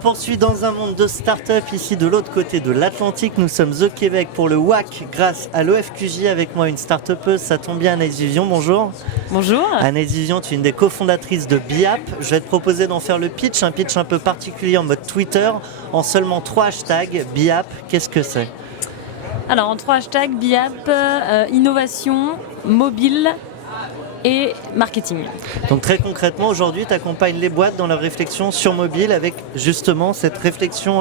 poursuit dans un monde de start-up ici de l'autre côté de l'Atlantique. Nous sommes au Québec pour le WAC grâce à l'OFQJ. Avec moi une start-upeuse, ça tombe bien, Anaïs Vivion, bonjour. Bonjour. Anaïs Vivion, tu es une des cofondatrices de BIAP. Je vais te proposer d'en faire le pitch, un pitch un peu particulier en mode Twitter, en seulement 3 hashtags. BIAP, qu'est-ce que c'est ? Alors en 3 hashtags, BIAP, innovation, mobile et marketing. Donc très concrètement, aujourd'hui, tu accompagnes les boîtes dans leur réflexion sur mobile avec justement cette réflexion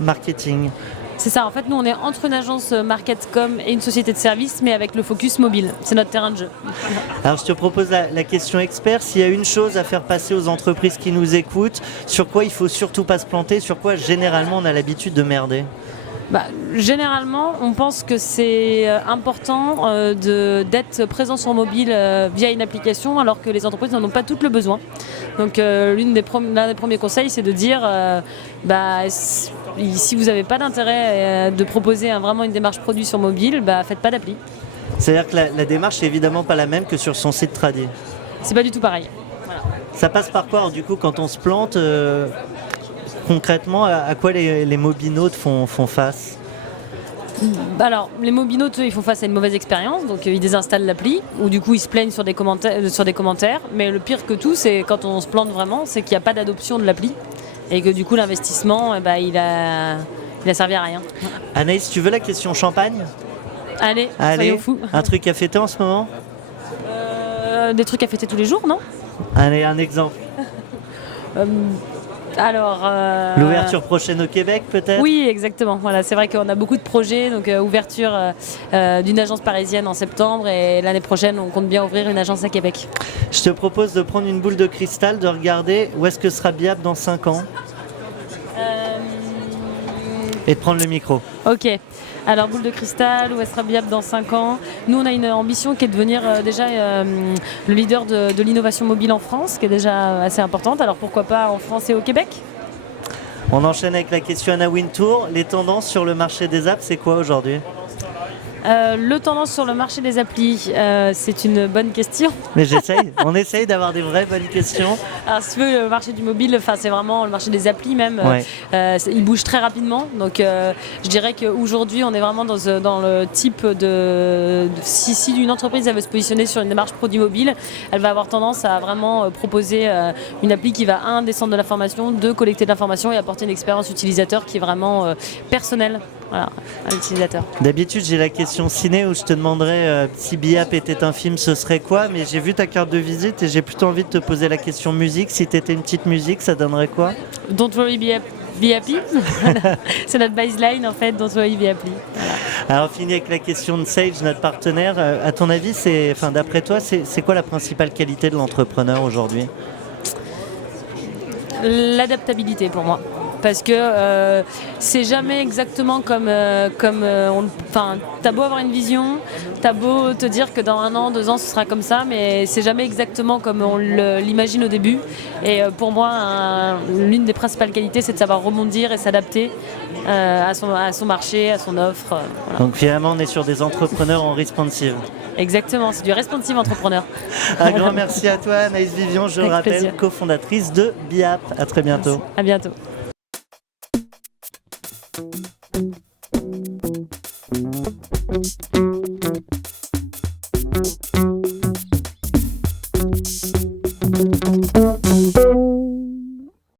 marketing. C'est ça, en fait nous on est entre une agence Marketcom et une société de services, mais avec le focus mobile, c'est notre terrain de jeu. Alors je te propose la question expert, s'il y a une chose à faire passer aux entreprises qui nous écoutent, sur quoi il faut surtout pas se planter, sur quoi généralement on a l'habitude de merder ? Généralement, on pense que c'est important d'être présent sur mobile via une application, alors que les entreprises n'en ont pas toutes le besoin. Donc l'un des premiers conseils, c'est de dire si vous n'avez pas d'intérêt de proposer vraiment une démarche produit sur mobile, faites pas d'appli. C'est-à-dire que la démarche n'est évidemment pas la même que sur son site tradit. C'est pas du tout pareil. Voilà. Ça passe par quoi, alors, du coup, quand on se plante concrètement, à quoi les mobinautes font face ? Alors, les mobinautes, ils font face à une mauvaise expérience, donc ils désinstallent l'appli, ou du coup ils se plaignent sur des commentaires. Mais le pire que tout, c'est quand on se plante vraiment, c'est qu'il n'y a pas d'adoption de l'appli, et que du coup l'investissement, il a servi à rien. Anaïs, tu veux la question champagne ? Allez, soyons fous. Un truc à fêter en ce moment ? Des trucs à fêter tous les jours, non ? Allez, un exemple. L'ouverture prochaine au Québec, peut-être ? Oui, exactement. Voilà, c'est vrai qu'on a beaucoup de projets. Donc, ouverture d'une agence parisienne en septembre, et l'année prochaine, on compte bien ouvrir une agence à Québec. Je te propose de prendre une boule de cristal, de regarder où est-ce que sera BIAP dans 5 ans et de prendre le micro. Ok. Alors, boule de cristal, où sera BIAP dans 5 ans ? Nous, on a une ambition qui est de devenir déjà le leader de l'innovation mobile en France, qui est déjà assez importante. Alors, pourquoi pas en France et au Québec ? On enchaîne avec la question Anna Wintour. Les tendances sur le marché des apps, c'est quoi aujourd'hui ? Le tendance sur le marché des applis, c'est une bonne question. Mais on essaye d'avoir des vraies bonnes questions. Alors si tu veux, le marché du mobile, c'est vraiment le marché des applis même. Ouais. Il bouge très rapidement. Donc je dirais qu'aujourd'hui, on est vraiment dans le type si une entreprise elle veut se positionner sur une démarche produit mobile, elle va avoir tendance à vraiment proposer une appli qui va, descendre de l'information, collecter de l'information et apporter une expérience utilisateur qui est vraiment personnelle. Voilà, à l'utilisateur. D'habitude, j'ai la question ciné où je te demanderais si BIAP était un film, ce serait quoi ? Mais j'ai vu ta carte de visite et j'ai plutôt envie de te poser la question musique. Si tu étais une petite musique, ça donnerait quoi ? Don't worry, be happy. C'est notre baseline en fait, Don't worry, be happy. Voilà. Alors, on finit avec la question de Sage, notre partenaire. À ton avis, d'après toi, c'est quoi la principale qualité de l'entrepreneur aujourd'hui ? L'adaptabilité pour moi. Parce que c'est jamais exactement comme t'as beau avoir une vision, t'as beau te dire que dans 1 an, 2 ans ce sera comme ça, mais c'est jamais exactement comme on l'imagine au début. Et pour moi, l'une des principales qualités, c'est de savoir rebondir et s'adapter à son marché, à son offre. Voilà. Donc finalement, on est sur des entrepreneurs en responsive. Exactement, c'est du responsive entrepreneur. Un grand merci à toi, Anaïs Vivion, je le rappelle, plaisir. Cofondatrice de BIAP. À très bientôt. Merci. À bientôt.